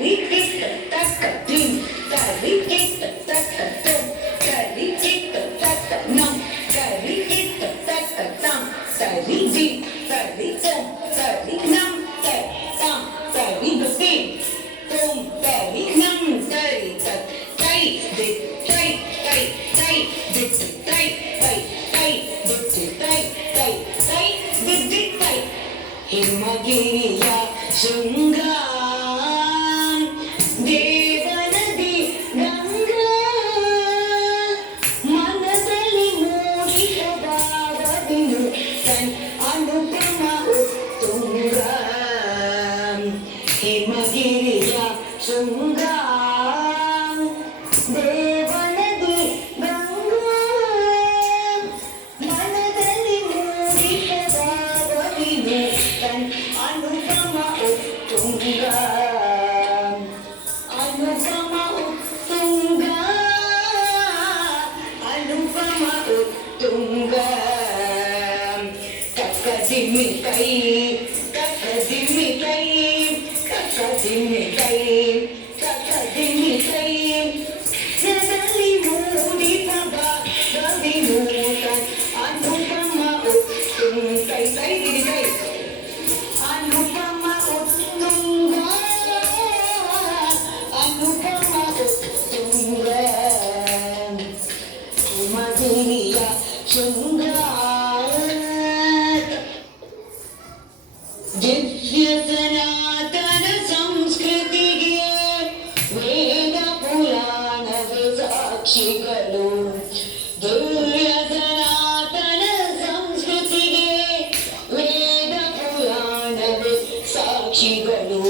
Kari it taka dim, kari it taka tum, kari it taka nam, kari it taka tam, kari dim, kari tum, kari nam, kari tam, kari dim, tum, kari nam, kari tak, kai dit, kai kai kai dit, kai kai kai dit, kai kai kai dit, kai. ಹಿಮಗಿರಿಯ ಶೃಂಗ ದೇವನದಿ ಗಂಗಾ ಮನದಲ್ಲಿ ಮೂಡಿದ ಭಾವವಿನು ತನ್ ಅನುಪಮ ಉತ್ತುಂಗ ಹಿಮಗಿರಿಯ ಶೃಂಗ ದೇವನದಿ ಗಂಗಾ ಮನದಲ್ಲಿ ಮೂಡಿದ ಭಾವವಿನು ಅನುಪಮ ಉತ್ತುಂಗ ಅನುಪಮ ಉತ್ತುಂಗ ಅನುಪಮ ಉತ್ತುಂಗ ಕಕ್ಕದಿಮ್ಮಿ ಕೈ ಕಕ್ಕದಿಮ್ಮಿ ಕೈ ಕಕ್ಕದಿಮ್ಮಿ ಕೈ ಕಕ್ಕದಿಮ್ಮಿ ಕೈ ನದಲ್ಲಿ ಮೂಡಿದ ಭಾವವಿನೂತ ಅನುಪಮ ಉತ್ತುಂಗ ಕೈ ಕೈ ಗಿರಿ ಕೈ ಅನುಪಮ ಉತ್ತುಂಗ ಅನುಪಮ ಉತ್ತುಂಗ ಹಿಮಗಿರಿಯ ಶೃಂಗ ದಿವ್ಯ ಸನಾತನ ಸಂಸ್ಕೃತಿಗೆ ವೇದ ಪುರಾಣವೇ ಸಾಕ್ಷಿಗಳು ದಿವ್ಯ ಸನಾತನ ಸಂಸ್ಕೃತಿಗೆ ವೇದ ಪುರಾಣವೇ ಸಾಕ್ಷಿಗಳು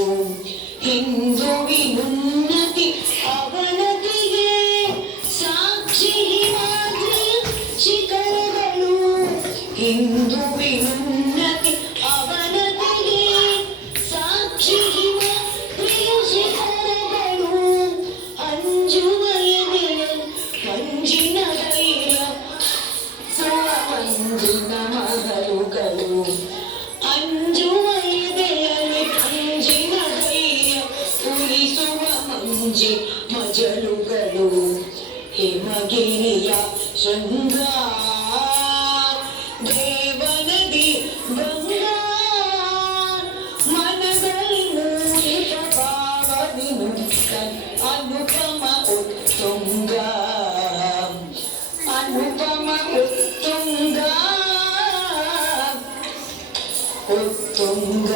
ಹಿಂದುವಿನುನ್ನತಿ ಅವನತಿಗೆ ಸಾಕ್ಷಿ ಹಿಮಾದ್ರಿಯ ಶಿಖರಗಳು ಹಿಂದುವಿನುನ್ನತಿ ಅವನತಿಗೆ ಸಾಕ್ಷಿ ಹಿಮಾದ್ರಿಯ ಶಿಖರಗಳು ಅಂಜುವ ಎದೆಯ ಮಂಜಿನ ಧೈರ್ಯ ಸುವ ಮಂಜಿನ ಮಹರುಗಳು ಅಂಜುವ ಎದೆಯಲ್ಲಿ ಮಂಜಿನ ಧೈರ್ಯ ಉಳಿಸುವ ಮಂಜಿ ಮಜಲುಗಳು ಹಿಮಗಿರಿಯ ಶೃಂಗ ದೇವನದಿ ಗಂಗಾ ಮನದಲ್ಲಿ ಮೂಡಿದ ಭಾವವಿನು ಅನುಪಮ ಉತ್ತುಂಗ ಅನುಪಮ ಉತ್ತುಂಗ ಉತ್ತುಂಗ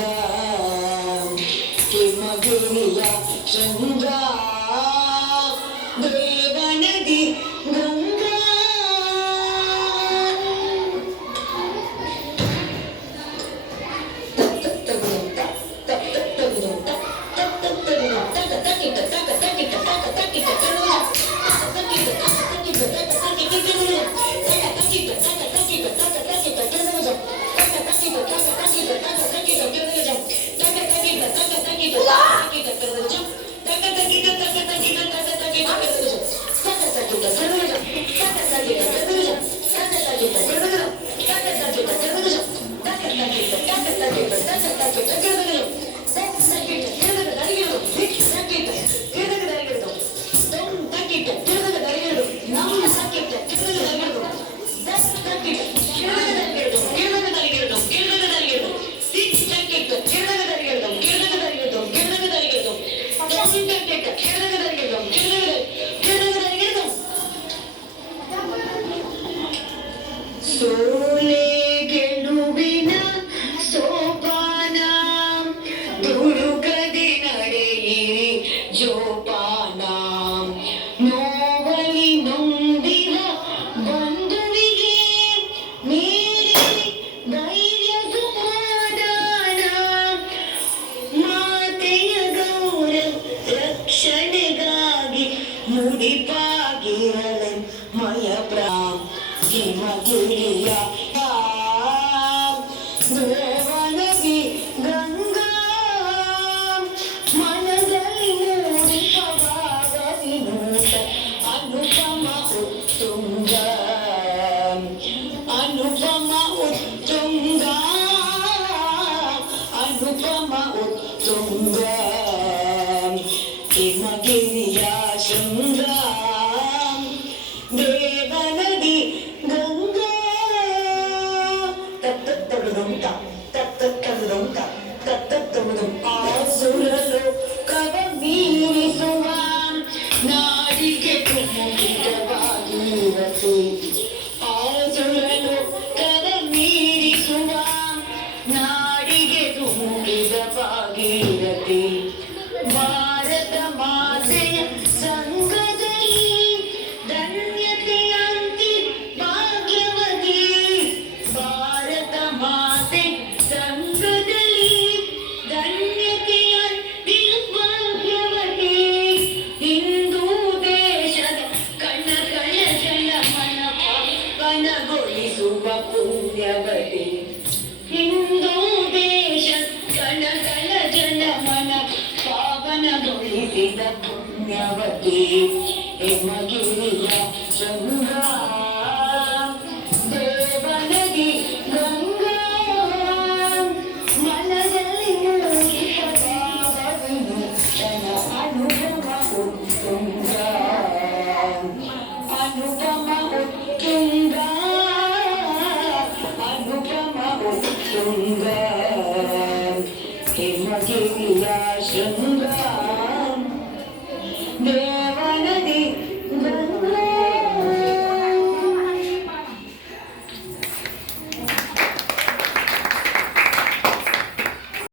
ಹಿಮಗಿರಿಯ ಶೃಂಗ ದೇವನದಿ ಗಂಗಾ ಸೋಲೆ ಗೆಲುವಿನ ಸೋಪಾನ ದುಡುಕದೆ ನಡೆಯಿರಿ ಜೋಪಾನ ನೋವಲಿ ನೊಂದಿರ ಬಂಧುವಿಗೆ ನೀಡಿ ಧೈರ್ಯ ಸಮಾಧಾನ ಮಾತೆಯ ಗೌರವ ರಕ್ಷಣೆಗಾಗಿ ಮುಡಿಪಾಗಿರಲೆ ಮಯ ಪ್ರಾಮ್ ಹಿಮಗಿರಿಯ ದೇವನದಿ ಗಂಗಾ ಮನದಲ್ಲಿ ಮೂಡಿದ ಭಾವವಿನೂತ ಅನುಪಮ ಉತ್ತುಂಗ ಅನುಪಮ ಉತ್ತುಂಗ ಅನುಪಮ ಉತ್ತುಂಗ ಭಾಗೀರಥಿ ಭಾರತ ಮಾತೆಯ ಸಂಗದಲ್ಲಿ ಧನ್ಯತೆಯಂತಿ ಭಾಗ್ಯವತಿ ಭಾರತ ಮಾತೆ ಸಂಗದಲ್ಲಿ ಧನ್ಯತೆಯಂತಿ ಭಾಗ್ಯವತಿ ಹಿಂದೂ ದೇಶದ ಕಣ ಕಣ ಜನ ಮನ ಪಾವನಗೊಳಿಸುವ ಪುಣ್ಯವತಿ ಹಿಂದೂ ದೇಶ ಕಣ ಕಣ ಜನ ಮನ ಪಾವನಗೊಳಿಸಿದ ಪುಣ್ಯವತಿ ಹೇಮಗಿರಿಯ ಶೃಂಗ ದೇವನದಿ ಗಂಗಾ ಮನದಲ್ಲಿ ಮುಳುಗಿದ ಭಾವವಿನು ತನ ಅನುಭವ ಉತ್ತುಂಗ ಅನುಪಮ ಉತ್ತುಂಗ ಅನುಪಮ ಉತ್ತುಂಗ ಹೇಮಗಿರಿಯ ಶೃಂಗ